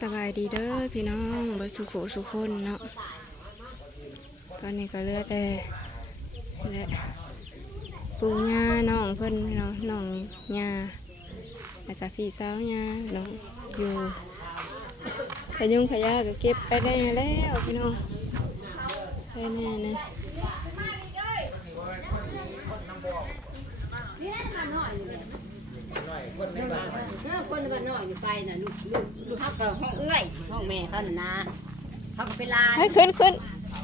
สบายดีเด้อพี่น้องเบิดสุขสุขคนเนาะตอนนี้ก็เลือดแต่และปู่ย่าน้องเพิ่นพี่น้องน้องย่าแล้วก็พี่สาวย่าน้องอยู่ขยุงขยะก็เก็บไปได้แล้วพี่น้องไปแน่นะคนบ้านนอกอยู่ไปน่ะลูกลูก เขาก็ห้องเอื้อยห้องแม่เขาน่ะนะเขาก็เป็นลานเฮ้ยขึ้นขึ้น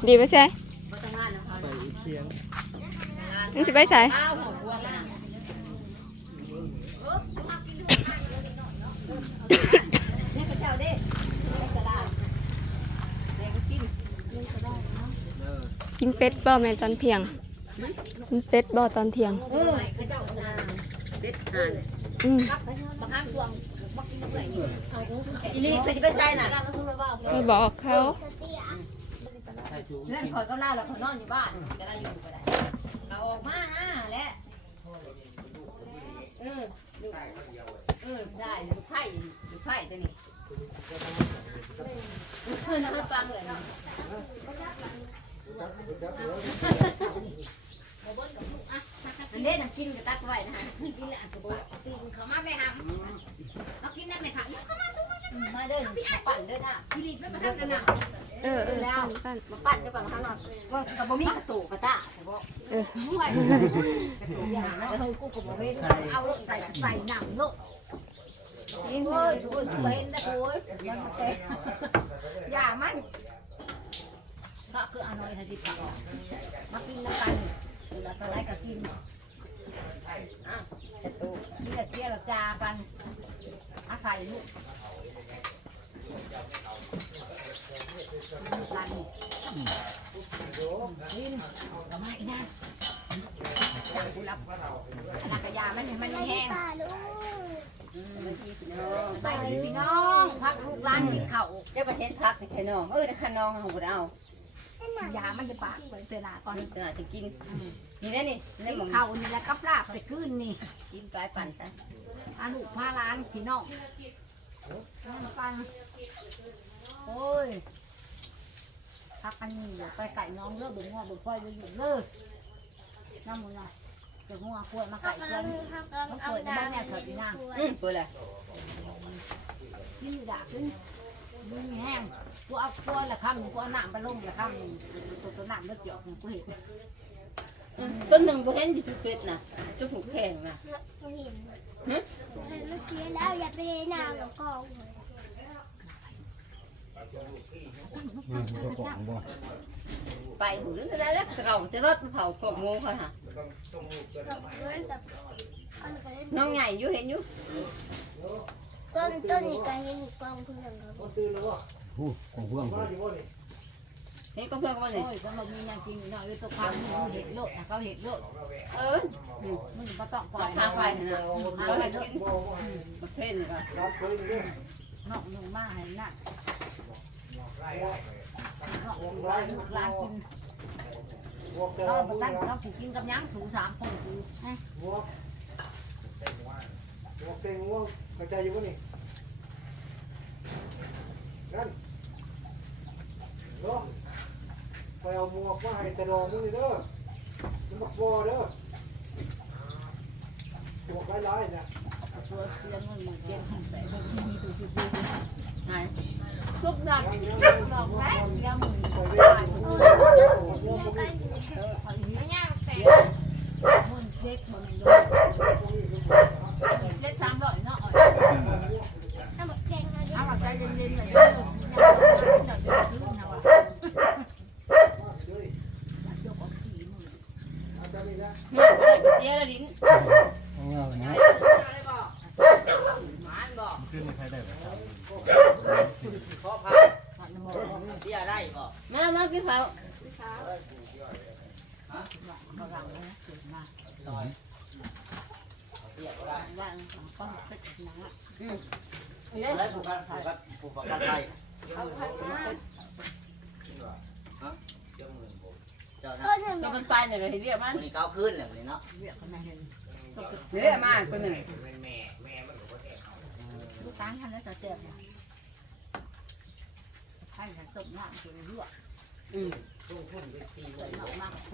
ดีไปใส่เขาทำงานนะเขาไปเคียงมึงสิไปใส่ข้าวหอมบัวกันนะเนี่ยเขาเจ้าเด้เล็กกระดาษเด็กกินเล็กกระดาษเนาะกินเป็ดบ่แม่นตอนเที่ยงกินเป็ดบ่ตอนเที่ยง เออเขาเจ้าน่ะเป็ดห่านอืมกับบักห้ามสวงบักกินเอีลีเคยจะไปใส่น่ะไปบอกเขาเล่นคอยก็ล่าแล้วเขานอนอยู่บ้านก็ได้อยู่ก็ได้เราออกมานะและเออลูกเออได้ลูกไผ่ลูกไผ่ตัวนี้เออน้ำฟังเลยนะอันนี้น้ำกินกับตักไว้นะฮะกินแล้วกระโบดตีนเขามาไม่ทำเอากินได้ไม่ทำเขามาทุกคนมา เดินมาปั่นเดินอะพี่ลิศไม่มาทำกันนะเออเออแล้วปั้นมาปั่นจะปั่นข้างนอกว่ากับบ่มีกระตุกกระตาแต่บ่เออห่วยอย่างนั้นเฮ้ยกูก็บ่เห็นเอาลูกใส่ใส่หนังลูกโอ้ยโอ้ยกูเห็นนะโอ้ยมันมาเตะอย่ามันก็คืออร่อยทันทีมากินน้ำกันแล้วก็ไล่ก็กินอะกระตุกนี่แหละเจี๊ยบจาปัน อาศัยลูกปันนี่ก็ไมนะจังกูรับนาคยามันมันไม่แห้งไปดีพี่น้องพักลูกร้านกินข้าวเจ้าประเทศพักไปเทน้องเออขนองของเรายามันจะปากไปเวลาก่อนเออจะกินนี่นะนี่นี่หมองข้าวนี่แหละกับลาบไปขึ้นนี่กินปลายปั่นซะ อาลูกพาร้านพี่น้องกันโอ้ยพักกันนี่ไปไก่น้องเลิกบุ๋งหัวบุ๋งพ่อยเลยอยู่เลยน้ำมันน่ะเดี๋ยวหัวขวดมาไก่เพื่อนมันขวดในบ้านเนี่ยเถิดอีนางอืมเปิดเลยนี่ด่าขึ้นมึงแห้งกูเอาตัวละคำกูเอาหนามไปลงละคำตัวตัวหนามเลือดหยอกกูเห็นต้นหนึ่งประเทศอยู่เป็ดนะจะผูกแข็งนะเห็นเห็นมัน เสียแล้วอย่าไปเห็นหน้าแล้วก็ไปหูนึงจะได้แล้วเราจะรถเผาขอบงูเขาฮะน้องใหญ่อยู่เห็นอยู่ต้นต้นนี้ก็เห็นกองเพื่อนครับผู้ของเพื่อนผม เห็นก็เพื่อนว่าโอ้เนี่ยยก็มามีนางกินหน่อยตัวคำมึงเห็ดโลดเขาเห็ดโลดเออมึงก็ต้องปล่ปออยกทางไปนะเขาเห็นกินประเภทนี่ก็นอกนุ่งมาให้น่ะนอกร้านลูกร้านกินต้องประจันต้องผูกกินกับยั้งสูงสามคนคือง่วงง่วงเต็งง่วงเข้าใจอยู่ปะนี่นั่นเนาะไปเอาหมวกมาให้แต่ดองมึงนี่เด้อมันบักบอเด้อหมวกลายๆเนี่ยตัวเสียเงินหมื่นเจ็ดพันแปดมีตัวซื้อไหนทุกดักดอกแป๊บเดียวมึงไปไปเรียได้นเอหมอวกบ่มีเออเอาอย่างนี้มึงเช็คมึงดูเช็คสามร้อยเนาะ น้ำหมกแดงมาด้วย เอาแบบใจเย็นๆเลยเด้ออย่าเดือดขึ้นนะวะ เฮ้ย ยกออกสีมึง เอาจารย์นี่นะ เสียแล้วลิ้น ของเรานะ มามาพี่ เผามาหลังเลยนะเกิดมาว่างสองก้อนเซ็ตหนังอะเนี่ยแล้วผูกกันผูกกันผูกกันไปเอาพันมาเจ้ามือผมเจ้านะต้นหนึ่งก็มันไปเนี่ยเรียกมันวันนี้เก้าขึ้นแล้ววันนี้เนาะเรียกคนไหนเห็นเรียกมาคนหนึ่งลูกตาลทันแล้วจะเจ็บ ให้ฉันต้มน้ำกินเลือดอืม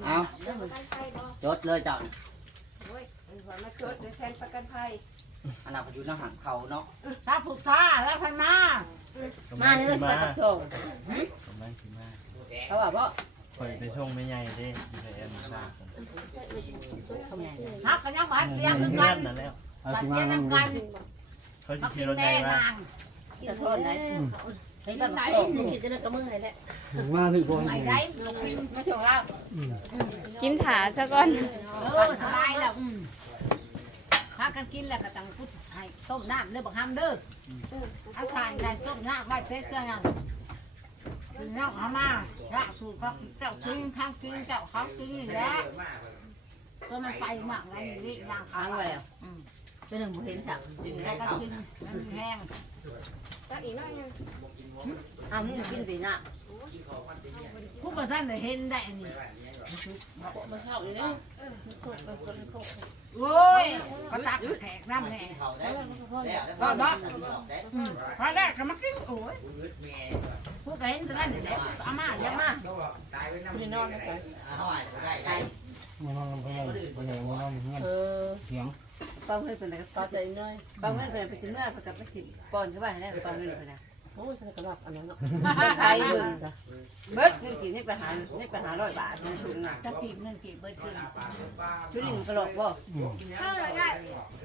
เอาจดเลยเจ้ามาจดในแทนประกันภัยอันนั้นพอยู่น้ำหันเขาเนาะถ้าผูกท่าแล้วพันมามาเนื้อปลากระชงกำลังสิมาเขาว่าบ่คอยไปส่งไม่ใหญ่เด้ไปแอมซ่าเขาใหญ่ฮักกันยังหวานเตียงเพื่กันอนนั่นแล้วเอาตัดสิเตีมายงนั่งน้ำกันเขาจะมาขี่กินรถใหญ่แน่มานางจะทอดได้เห็นแบบชงมาที่บ่ไหน ได้มากินไม่ชงแล้วกินถาซะก่อน เออสบายแล้วอืมพากันกินแล้วก็ต้องพูดให้ต้มน้ำเด้อบักฮัมเด้อเอาทานกันต้มน้ำไว้เพื่อเจ้ายังกินน้ำเอามาละสูตรก็เจ้ากินข้างกินเจ้าเขากินนี่แหละก็มันไปหมักอะไรนี่ย่างค้าขางวไว้อะเป็นหนึ่งเห็นสับแต่ก็กินมันแห้ง ตักอีกหน่อยนึง อ้าวมึงกินสิน่ะผู้ประท่านได้เห็นได้นี่มาเข้าอยู่แล้วโอ้ยก็ตักแขกน้ำแน่เขาได้แล้วก็เนาะได้อืมพอแรกก็มากินโอ้ยผู้ก็เห็นแต่นั่นแหละเอามาเดี๋ยวมาไม่นอนนะจ๊ะเอาไว้ได้ได้มานอนเพิ่นเพิ่นมานอนเฮียนเออเสียงป้าเพื่อนเป็นอะไรป้าใจน้อยป้าเพื่อนเป็นไปจิ้มเนื้อไปกับไปกินป้อนใช่ป่ะให้ได้ป้าเพื่อนเป็นอะไรโอ้ยฉันก็รับอันนั้นเนาะไทยเบิ่งซะเบิดเงินกี่นี่ไปหานี่ไปหาร้อยบาทนี่ถึงน่ะจะกินเงินกี่เบอร์จริงจุลินกระโหลกบ่เท่าไหร่ได้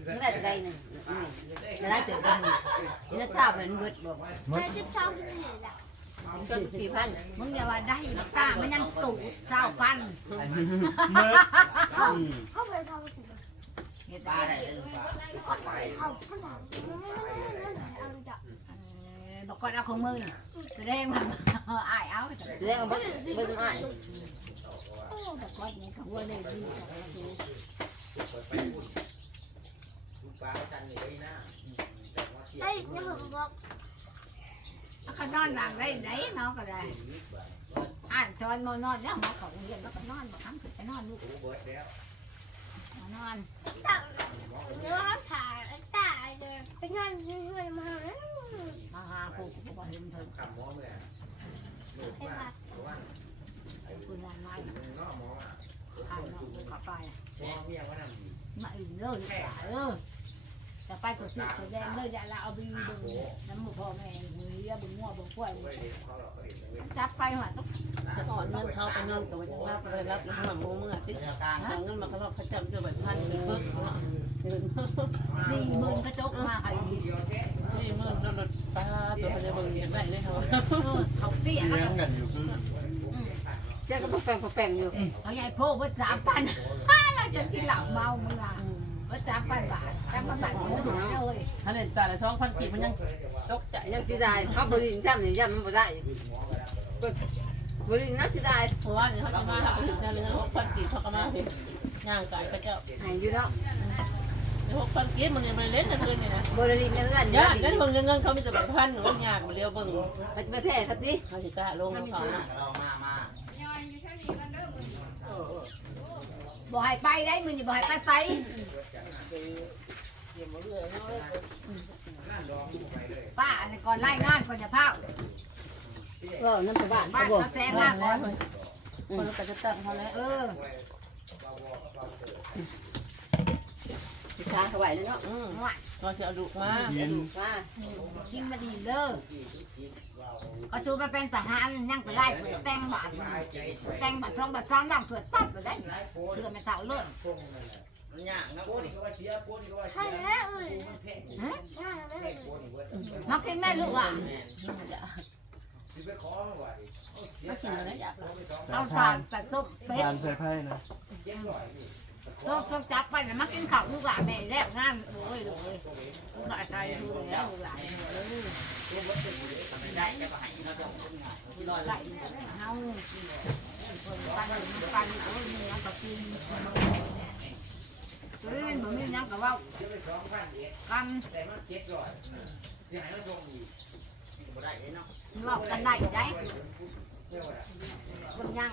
ไม่ได้จะได้หนึ่งนี่จะได้ติมได้หนึ่งนี่น่าทราบเลยเบิดบ่แม่ชิบชอบที่ไหนล่ะก็สี่พันมึงอย่าว่าได้บักตามันยังตู่เจ้าพันเมื่ออืมเข้าไปทำสิเห็ดปลาได้ได้เลยปลาเข้า บอกก่อนเอาของมึงแสดงว่าอายเอาเรื่องเบิดเบิดง่ายบอกก่อนนี่เขาว่าเลยดีปลาจันนี่ได้นะเฮ้ยนี่ผมบอกก็นอนหลังได้ไหนเนาะก็ได้อ่านชอนมานอนแล้วมาเของเรียนแล้วก็นอนบอกทำคือไปนอนลูกนอน ตังเนื้อถ่าย ตาเลยไปงานเรื่อยๆมาแล้วมาหากูกูบอกเห็นเพิ่นขับมอเลยไอ้บัดคุณนอนไว้อ่านนอนขับไปแช่เมียว่านั่นมาอื่นเด้อลูกหลาเออจะไปตัวที่ตัวแดงเด้อย่าละเอาไปดูน้ำมือพ่อแม่มือเรียบงัวบงกล้วยจับไปหัวต้องจะอ่อนเงินเขาไปนอนตัวจะรับไปรับแล้วหนังมือมือติเนื้อกลางเอาเงินมาเขาเราเขาจำเจอแบบพันเป็นเพิ่มเนาะ สี่หมื่นกระจกมาใครดีนี่เมื่อนอนรถป้าตัวเขาจะเบิ่งอย่างไรเลยเขาเออเขาเตี้ยเลี้ยงกันอยู่คือเจ้าก็แปลงแปงอยู่เขาใหญ่โพว่าสามพันเราจะกินเหล้าเมามึงล่ะว่าสามพันบาทสามพันบาทมึงเลยถ้าเล่นแต่ละช่องพันกี่มันยังตกใจยังจีได้เขาบริจ้ำเนี่ยย่ำมันบ่ได้บริณนักจีได้เพราะว่าเนี่ยเขาจะมาเขาถึงจะเลยหกพันกี่เขาก็มาเห็นย่างไก่พระเจ้าหายอยู่แล้ว หกพันกีมันยังไม่เล่นนะคืนนี่นะบริณเงินเงินญาติเล่นเบิ่งเงินเขามีแต่แบบพันหรือว่ายากมาเลี้ยวเบิ่งมันไม่แพ้ครับดิเขาจะกล้าลงเขานะเรามามาบ่ให้ไปได้มึงอย่าบ่ให้ไปไสป้าอันนี้ก่อนไล่งานก่อนจะเผาก็นั่นไปบ้านบ้านเขาแซงหน้าก่อนคนก็จะตั้งเขาแล้วเออ ทางเขาไหวเนาะอืมหวานก็จะเอาดุมากินมากินมาดีเด้อก็ชูมาเป็นทหารยังไปไล่เปิดแต่งบาทแต่งบาทช่องบาทช่องดังเกิดปั๊บเลยได้เพื่อไม่เท่าเลื่อนมันยากนะโป้นี่ก็ว่าเสียโป้นี่ก็ว่าใช่เสียแล้วเอ้ยฮะง่ายแล้วเอ้ยมากินแม่ลูกอะสิไปขอมาว่าดิไม่กินแล้วนะอยากเอาถาดแต่ส้มเป็ดการใส่ไพ่นะ ต้องต้องจับไปนะมากินข้าวลูกหลานแม่แล้วงานโอ้ยเลยลูกหลานใจดูแล้วลูกหลานเออได้จะก็ให้เนาะที่รอไหลเฮาปันปันโอ้ยมีน้ำกับกินเฮ้ยมันมีน้ำกับว่าเดี๋ยวไปสองพันเอ็ดกันแต่มันเจ็ดร้อยสิให้มันส่งอีกบ่ได้เนาะหลอกกันได้ได้คนย่าง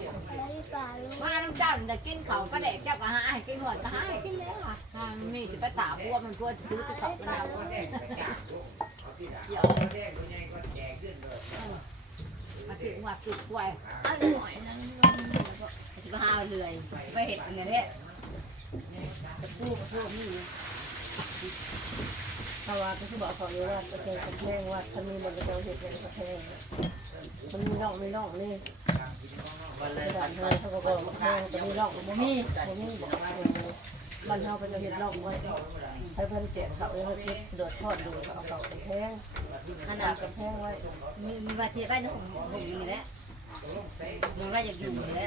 ม่ป่าลูกมาน้ำเจ้าจะกินเขาก็แดกเจ้าก็หาให้กินหอดก็หาให้กินแล้วอะมีสิไปตาพวมันพวถือตะเขาแล้วเดี๋ยวมาถึงว่าติดกล้วยก็หาเรื่อยไปเห็ดอย่างนี้แหละพูดพูดนี่เขาว่าก็คือบอกเขาเลยว่าจะเป็นกำแพงว่าฉันมีบนกระเจ้าเห็ดเป็นกำแพงมันมีร่องมีร่องนี่ วันเลกยระดาเลยเขาก็บอกกำแพงจะมีร่องบ่มีบ่มีบ้านเฮาเป็นเห็ดร่องไว้ให้เพิ่นเจ็บเขาเลยเขาคิดโดดทอดดูเขาเอาเขากำแพงขนาดกำแพงไว้มีมีว่าเทียบ้านของผมนี่แหละมึงว่อยากอยู่นี่แหละ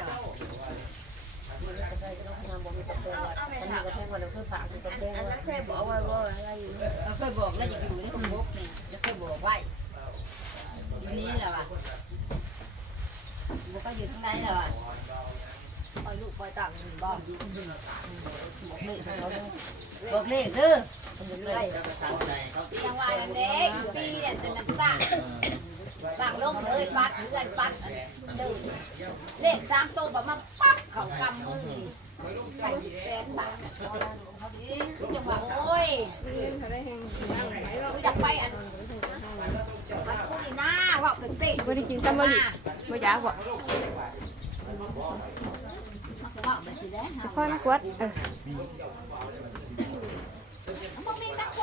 ก็ได้ก็ต้องทำบ่มีกำแพงไว้มันมีกำแพงแล้วคือฝากมีกำแพงอันไว้นั้นเคยบอกว่าว่าอะไรอยู่เราเคยบอกแล้วอยากอยู่นี่ของบกนี่เราเคยบอกไว้อยู่นี้แหละว่ะ บกก็อยู่ข้างในแหละว่ะปล่อยลูกปล่อยต่างบ้านบอกเลขให้เขาด้วยบอกเลขเด้อมันจะเรื่อยตั้งใจเขายังว่าเด็กอยู่ปีเนี่ยจะมันสร้างสร้างลงเลยปัดเพื่อนปัดตื่นเลขสามตัวแบบมาปั๊บเขากำมือไปแสนบาทยังว่าโอ้ยเขาได้แห้งนั่งไหมหรอกกูอยากไปอันมันกูนี่นะว่าเป็นเป็ดบ่ได้กินซัมเบอรี่บ่อยากบ่ว่ามันสิได้พ่อนักวัดเออ มันมีนักขวดนัก